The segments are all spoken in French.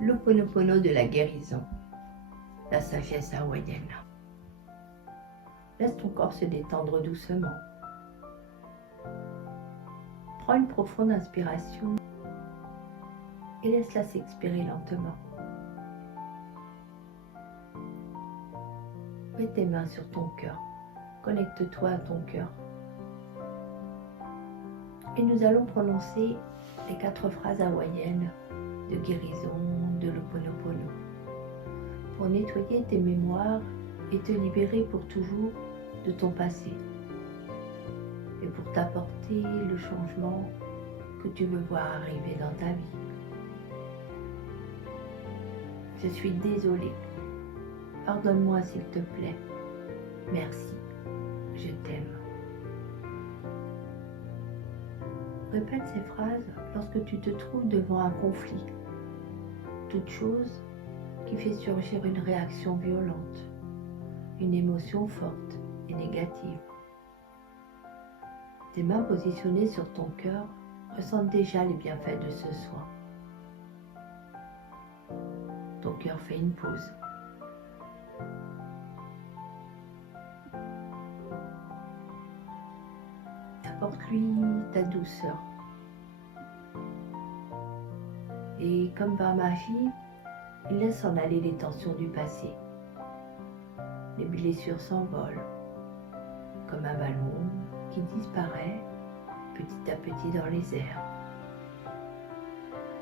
L'Ho'oponopono de la guérison, la sagesse hawaïenne. Laisse ton corps se détendre doucement. Prends une profonde inspiration et laisse-la s'expirer lentement. Mets tes mains sur ton cœur. Connecte-toi à ton cœur. Et nous allons prononcer les 4 phrases hawaïennes de guérison de l'Ho'oponopono pour nettoyer tes mémoires et te libérer pour toujours de ton passé et pour t'apporter le changement que tu veux voir arriver dans ta vie. Je suis désolée. Pardonne-moi s'il te plaît. Merci. Je t'aime. Répète ces phrases lorsque tu te trouves devant un conflit. Toute chose qui fait surgir une réaction violente, une émotion forte et négative. Tes mains positionnées sur ton cœur ressentent déjà les bienfaits de ce soin. Ton cœur fait une pause. Apporte-lui ta douceur. Et comme par magie, il laisse en aller les tensions du passé. Les blessures s'envolent, comme un ballon qui disparaît petit à petit dans les airs.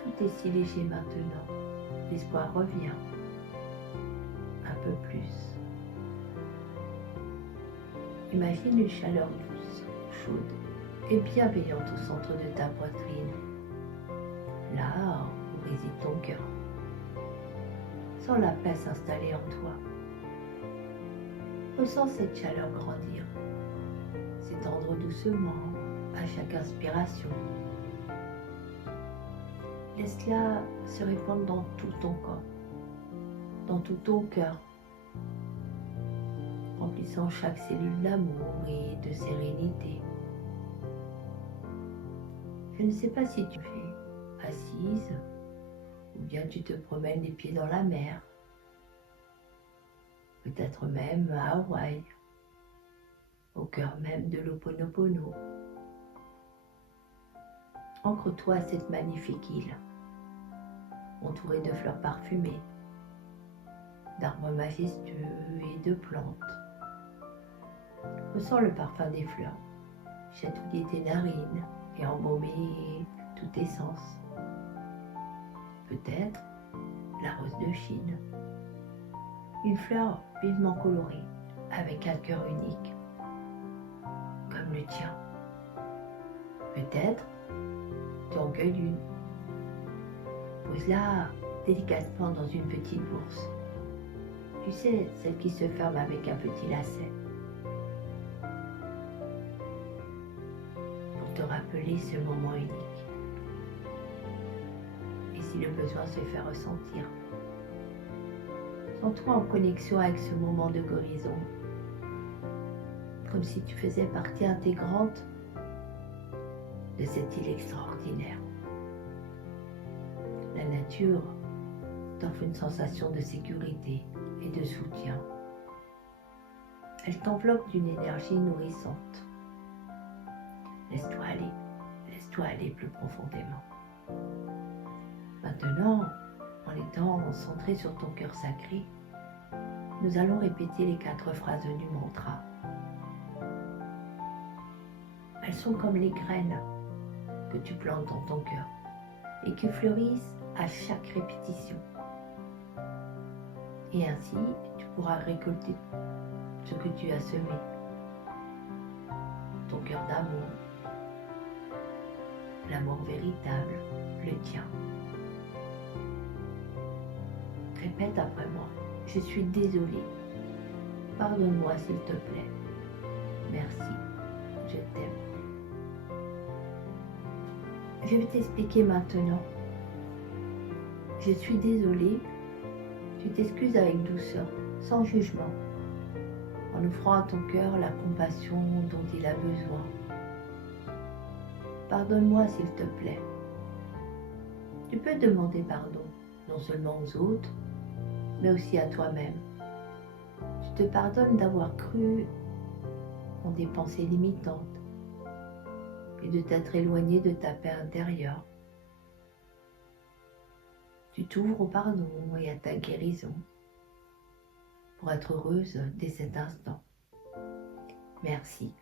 Tout est si léger maintenant. L'espoir revient. Un peu plus. Imagine une chaleur douce, chaude et bienveillante au centre de ta poitrine. Là où réside ton cœur. Sens la paix s'installer en toi. Ressens cette chaleur grandir, s'étendre doucement à chaque inspiration. Laisse-la se répandre dans tout ton corps, dans tout ton cœur, remplissant chaque cellule d'amour et de sérénité. Je ne sais pas si tu es assise ou bien tu te promènes les pieds dans la mer, peut-être même à Hawaï, au cœur même de l'Ho'oponopono. Ancre-toi à cette magnifique île, entourée de fleurs parfumées, d'arbres majestueux et de plantes. Ressens le parfum des fleurs, chatouiller tes narines et embaumer tous tes sens. Peut-être la rose de Chine, une fleur vivement colorée, avec un cœur unique, comme le tien. Peut-être tu en cueilles une. Pose-la délicatement dans une petite bourse. Tu sais, celle qui se ferme avec un petit lacet. Pour te rappeler ce moment unique. Et si le besoin se fait ressentir. Sens-toi en connexion avec ce moment de guérison. Comme si tu faisais partie intégrante de cette île extraordinaire. La nature t'offre une sensation de sécurité et de soutien. Elle t'enveloppe d'une énergie nourrissante. Laisse-toi aller plus profondément. Maintenant, en étant centré sur ton cœur sacré, nous allons répéter les 4 phrases du mantra. Elles sont comme les graines que tu plantes dans ton cœur et qui fleurissent à chaque répétition. Et ainsi, tu pourras récolter ce que tu as semé. Ton cœur d'amour, l'amour véritable, le tien. Répète après moi. Je suis désolée. Pardonne-moi s'il te plaît. Merci. Je t'aime. Je vais t'expliquer maintenant. Je suis désolée. Tu t'excuses avec douceur, sans jugement, en offrant à ton cœur la compassion dont il a besoin. Pardonne-moi s'il te plaît. Tu peux demander pardon non seulement aux autres, mais aussi à toi-même. Tu te pardonnes d'avoir cru en des pensées limitantes et de t'être éloigné de ta paix intérieure. Tu t'ouvres au pardon et à ta guérison pour être heureuse dès cet instant. Merci.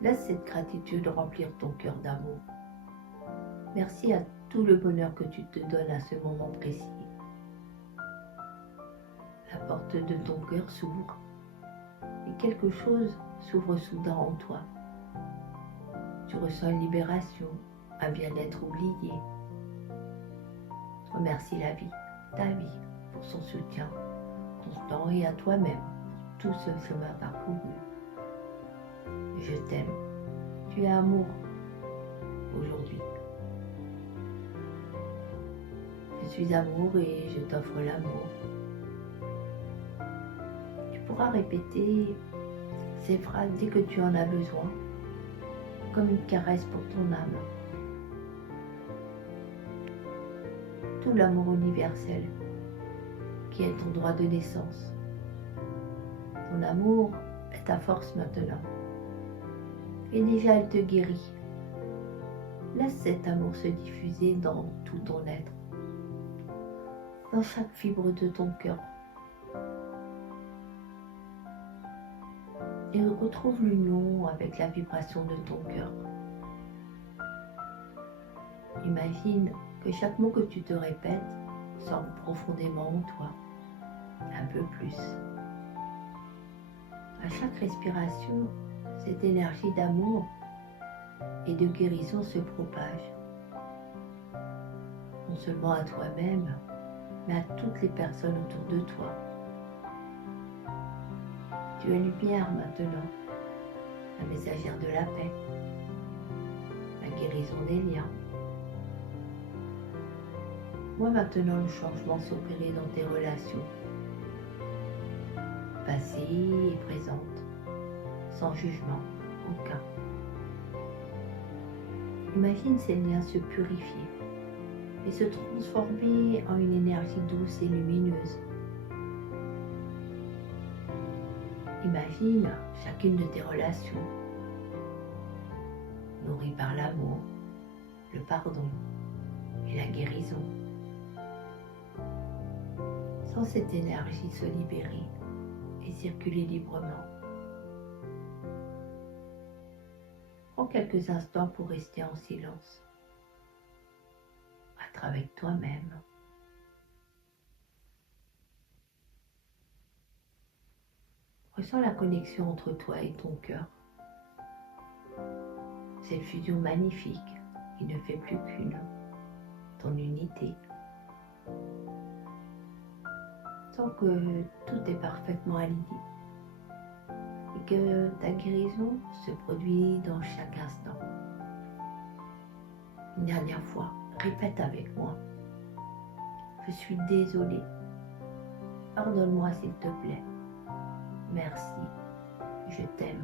Laisse cette gratitude remplir ton cœur d'amour. Merci à tout le bonheur que tu te donnes à ce moment précis. La porte de ton cœur s'ouvre et quelque chose s'ouvre soudain en toi. Tu ressens une libération, un bien-être oublié. Remercie la vie, ta vie, pour son soutien constant et à toi-même pour tout ce chemin parcouru. Je t'aime. Tu es amour aujourd'hui. Je suis amour et je t'offre l'amour. Tu pourras répéter ces phrases dès que tu en as besoin, comme une caresse pour ton âme. Tout l'amour universel qui est ton droit de naissance. Ton amour est ta force maintenant. Et déjà elle te guérit. Laisse cet amour se diffuser dans tout ton être, dans chaque fibre de ton cœur. Et retrouve l'union avec la vibration de ton cœur. Imagine que chaque mot que tu te répètes s'ancre profondément en toi, un peu plus. À chaque respiration, cette énergie d'amour et de guérison se propage, non seulement à toi-même, mais à toutes les personnes autour de toi. Tu es lumière maintenant, la messagère de la paix, la guérison des liens. Vois maintenant le changement s'opérer dans tes relations, passées et présentes, sans jugement aucun. Imagine ces liens se purifier et se transformer en une énergie douce et lumineuse. Imagine chacune de tes relations nourrie par l'amour, le pardon et la guérison. Sens cette énergie se libérer et circuler librement. Prends quelques instants pour rester en silence. Être avec toi-même. Ressens la connexion entre toi et ton cœur. Cette fusion magnifique qui ne fait plus qu'une, ton unité. Sens que tout est parfaitement aligné et que ta guérison se produit dans chaque instant. Une dernière fois, répète avec moi. Je suis désolée. Pardonne-moi s'il te plaît. Merci. Je t'aime.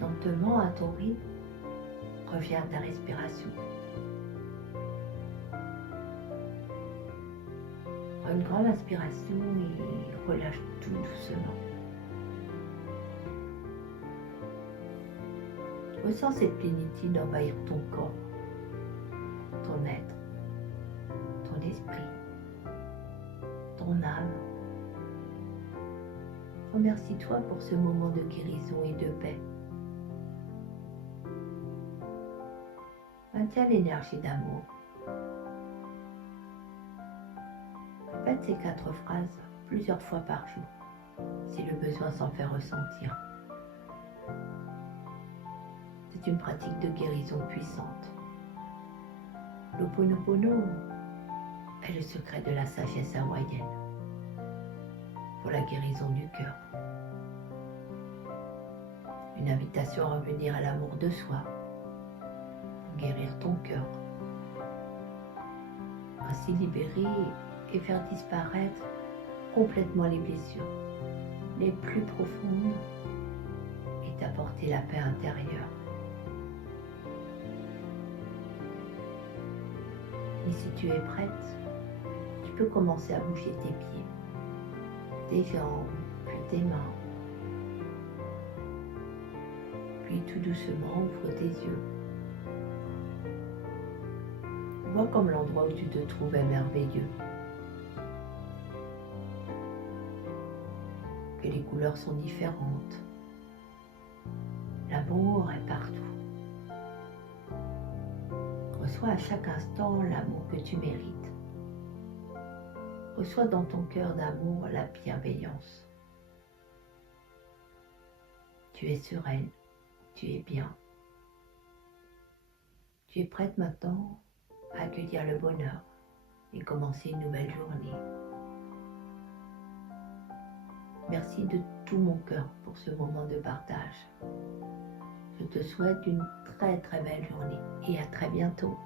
Lentement à ton rythme, reviens à ta respiration. Prends une grande inspiration et relâche tout doucement. Ressens cette plénitude envahir ton corps, ton être, ton esprit, ton âme. Remercie-toi pour ce moment de guérison et de paix. Maintiens l'énergie d'amour. Répète ces 4 phrases plusieurs fois par jour, si le besoin s'en fait ressentir. C'est une pratique de guérison puissante. L'Ho'oponopono est le secret de la sagesse hawaïenne pour la guérison du cœur. Une invitation à revenir à l'amour de soi, pour guérir ton cœur, ainsi libérer et faire disparaître complètement les blessures les plus profondes et t'apporter la paix intérieure. si tu es prête, tu peux commencer à bouger tes pieds, tes jambes, puis tes mains. Puis tout doucement, ouvre tes yeux. Vois comme l'endroit où tu te trouves est merveilleux. Que les couleurs sont différentes. L'amour est partout. Reçois à chaque instant l'amour que tu mérites. Reçois dans ton cœur d'amour la bienveillance. Tu es sereine, tu es bien. Tu es prête maintenant à accueillir le bonheur et commencer une nouvelle journée. Merci de tout mon cœur pour ce moment de partage. Je te souhaite une très très belle journée et à très bientôt.